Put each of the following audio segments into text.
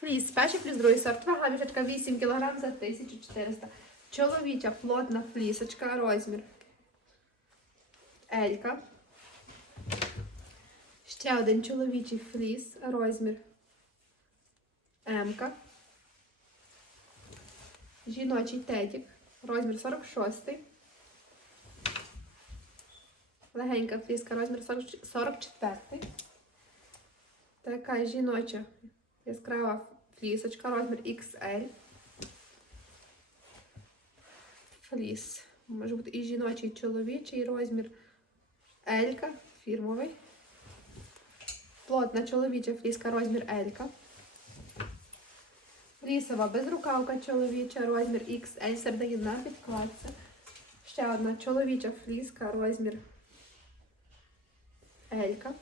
Фліс, перший плюс другий сорт. Вага мішечка 8 кг за 1400. Чоловіча плотна флісочка, розмір. Елька. Ще один чоловічий фліс, розмір. М-ка. Жіночий тедік, розмір 46. Легенька фліска, розмір 40 44. Така жіноча яскрава флісочка, розмір XL. Фліс. Може бути і жіночий, і чоловічий розмір Елька, фірмовий. Плотна чоловіча фліска, розмір Елька. Лісова безрукавка чоловіча, розмір XL, середині на підкладці. Ще одна чоловіча фліска, розмір Елька.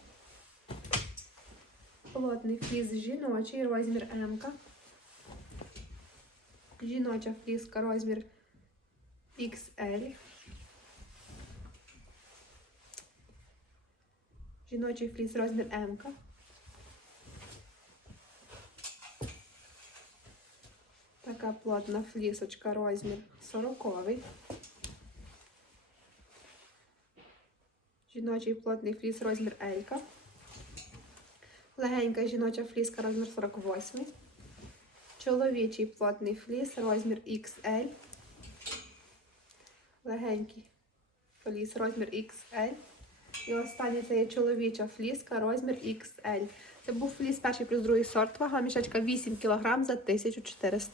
Плотний фліс жіночий, розмір М. Жіноча фліска, розмір XL. Жіночий фліс, розмір М. Така плотна флісочка, розмір 40. Жіночий плотний фліс, розмір Елька. Легенька жіноча фліска, розмір 48. Чоловічий плотний фліс, розмір XL. Легенький фліс, розмір XL. І останнє це є чоловіча фліска, розмір XL. Це був фліс перший плюс другий сорт. Вага мішечка 8 кг за 1400.